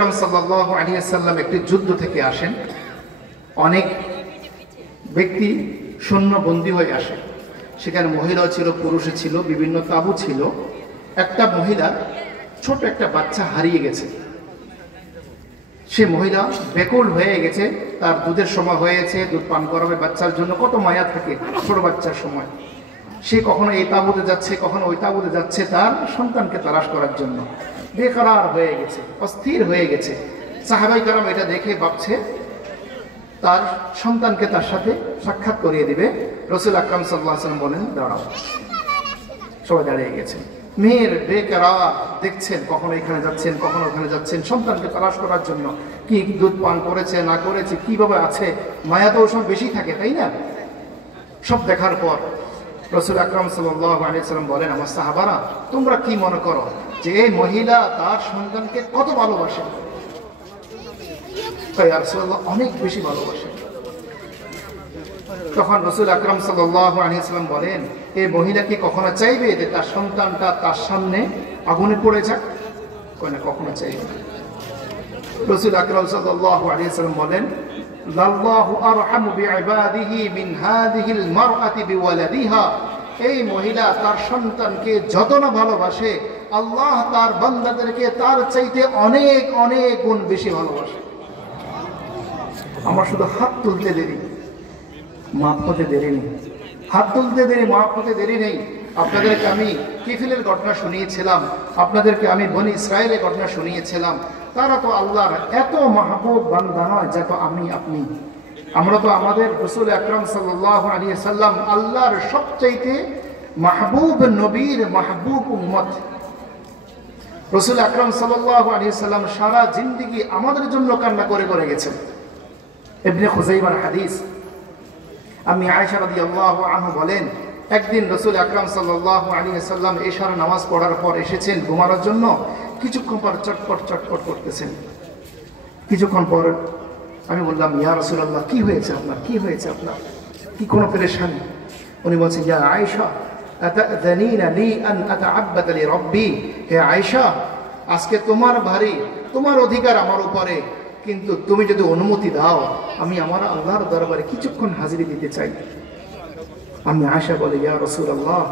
সাল্লাল্লাহু আলাইহি ওয়াসাল্লাম একটি যুদ্ধ থেকে আসেন। অনেক ব্যক্তি সৈন্য বন্দী হয়ে আসে। সেখানে মহিলা ছিল, পুরুষ ছিল, বিভিন্ন তাবু ছিল। একটা মহিলা, ছোট একটা বাচ্চা হারিয়ে গেছে। সে মহিলা ব্যাকুল হয়ে গেছে, তার দুধের সময় হয়েছে, দুধ পান করাবে, বাচ্চার জন্য কত মায়া থাকে ছোট বাচ্চার সময়। সে কখনো এই তাঁবুতে যাচ্ছে, কখনো ওই তাঁবুতে যাচ্ছে তার সন্তানকে তালাশ করার জন্য। বেকরার হয়ে গেছে, অস্থির হয়ে গেছে। সাহাবাই কারাম এটা দেখে ভাবছে তার সন্তানকে তার সাথে সাক্ষাৎ করিয়ে দিবে। রাসূল আকরাম সাল্লাল্লাহু আলাইহি ওয়াসাল্লাম বলেন, দাঁড়াও। সবাই দাঁড়িয়ে গেছে। মেয়ের বেকরার দেখছেন, কখনো এখানে যাচ্ছেন, কখনো ওখানে যাচ্ছেন, সন্তানকে তালাশ করার জন্য। কি দুধ পান করেছে না করেছে, কিভাবে আছে, মায়া তো ওসব বেশি থাকে, তাই না? সব দেখার পর রাসূল আকরাম সাল্লাল্লাহু আলাইহি ওয়াসাল্লাম বলেন, আমার সাহাবারা, তোমরা কি মনে করো যে এই মহিলা তার সন্তানকে কত ভালোবাসে? ইয়া রাসূলুল্লাহ, অনেক বেশি ভালোবাসে। তখন রাসূল আকরাম সাল্লাল্লাহু আলাইহি ওয়াসাল্লাম বলেন, এই মহিলা কি কখনো চাইবে যে তার সন্তানটা তার সামনে আগুনে পড়ে যাক? কয় না, কখনো চাইবে না। রাসূল আকরাম সাল্লাল্লাহু আলাইহি ওয়াসাল্লাম বলেন, লাল্লাহু আরহামু বিইবাদিহি মিন হাযিহিল মারআতি বিওয়ালাদিহা। এই মহিলা তার সন্তানকে যত না ভালোবাসে, আল্লাহ তার বান্দাদেরকে তার চাইতে অনেক অনেক গুণ বেশি ভালোবাসে। আমার শুধু হাত তুলতে দেরি, মাফ হতে দেরি নেই। হাত তুলতে দেরি, মাফ হতে দেরি নেই। আপনাদেরকে আমি কিফিলের ঘটনা শুনিয়েছিলাম, আপনাদেরকে আমি বনি ইসরায়েলের ঘটনা শুনিয়েছিলাম। তারা তো আল্লাহর এত মাহবুব বান্দা নয় যত আমি আপনি। আমরা তো আমাদের রাসূল আকরাম সাল্লাল্লাহু আলাইহি ওয়াসাল্লাম আল্লাহর সবচাইতে মাহবুব নবীর মাহবুব উম্মত। রাসূল আকরাম সাল্লাল্লাহু আলাইহি ওয়াসাল্লাম সারা জিন্দেগি আমাদের জন্য কান্না করে করে গেছেন। ইবনে খুযাইমার হাদিস, আম্মি আয়েশা রাদিয়াল্লাহু আনহা বলেন, একদিন রাসূল আকরাম সাল্লাল্লাহু আলাইহি ওয়াসাল্লাম ইশার নামাজ পড়ার পর এসেছেন ঘুমানোর জন্য। কিছুক্ষণ পর চটপট চটপট করতেছেন। কিছুক্ষণ পর আমি বললাম, ইয়া রাসূলুল্লাহ, কি হয়েছে আপনার, কি হয়েছে আপনার, কি কোনো পেরেশানি? উনি বলছেন, ইয়া আয়েশা আতাযানিনা লি আন আতাআব্বাদা লিরাব্বি। হে আয়েশা, আজকে তোমার ভারী, তোমার অধিকার আমার উপরে, কিন্তু তুমি যদি অনুমতি দাও আমি আমার আল্লাহর দরবারে কিছুক্ষণ হাজিরি দিতে চাই। আমি আয়েশা বলে, ইয়া রাসূলুল্লাহ,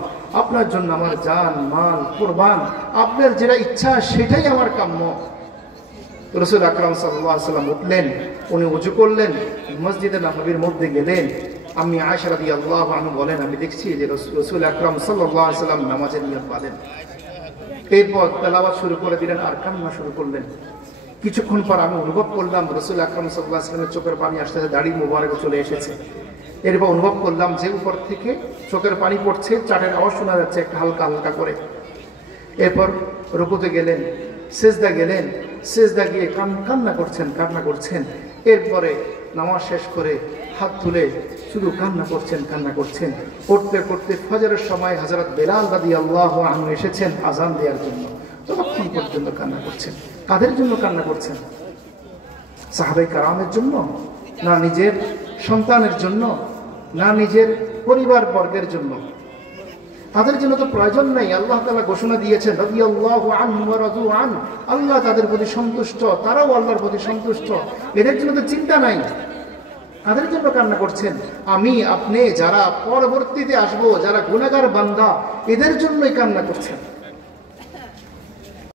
আপনার জন্য আমার জান মাল কুরবান, আপনার যেটা ইচ্ছা সেটাই আমার কাম্য। রাসূল আকরাম সাল্লাল্লাহু আলাইহি ওয়াসাল্লাম উঠলেন, উনি ওযু করলেন, মসজিদে নববীর মধ্যে গেলেন। আমি আয়েশা রাদিয়াল্লাহু আনহা বলেন, আমি দেখছি যে রাসূল আকরাম সাল্লাল্লাহু আলাইহি ওয়াসাল্লাম নামাজের নিয়ত বাঁধেন। এরপর তেলাওয়াত শুরু করে দিলেন আর কান্না শুরু করলেন। কিছুক্ষণ পর আমি অনুভব করলাম রাসূল আকরাম সাল্লাল্লাহু আলাইহি ওয়াসাল্লামের চোখের পানি আসতেছে, দাড়ি মোবারক চলে এসেছে। এরপর অনুভব করলাম যে উপর থেকে চোখের পানি পড়ছে, চাটের আওয়াজ শোনা যাচ্ছে একটা হালকা হালকা করে। এরপর রুকুতে গেলেন, সিজদা গেলেন, সিজদা গিয়ে কান্না করছেন। এরপরে নামাজ শেষ করে হাত তুলে শুধু কান্না করছেন। পড়তে পড়তে ফজরের সময় হযরত বেলাল রাদিয়াল্লাহু আনহু এসেছেন আযান দেওয়ার জন্য। ততক্ষণ পর্যন্ত কান্না করছেন। কাদের জন্য কান্না করছেন? সাহাবায়ে কেরামের জন্য, না নিজের সন্তানের জন্য, না নিজের পরিবার বর্গের জন্য? তাদের জন্য তো প্রয়োজন নাই। আল্লাহ তাআলা ঘোষণা দিয়েছেন, রাদিয়াল্লাহু আনহু ওয়া রাদু আন। আল্লাহ তাদের প্রতি সন্তুষ্ট, তারাও আল্লাহর প্রতি সন্তুষ্ট। এদের জন্য তো চিন্তা নাই। তাদের জন্য কান্না করছেন। আমি আপনি যারা পরবর্তীতে আসবো, যারা গুনাহগার বান্দা, এদের জন্যই কান্না করছেন।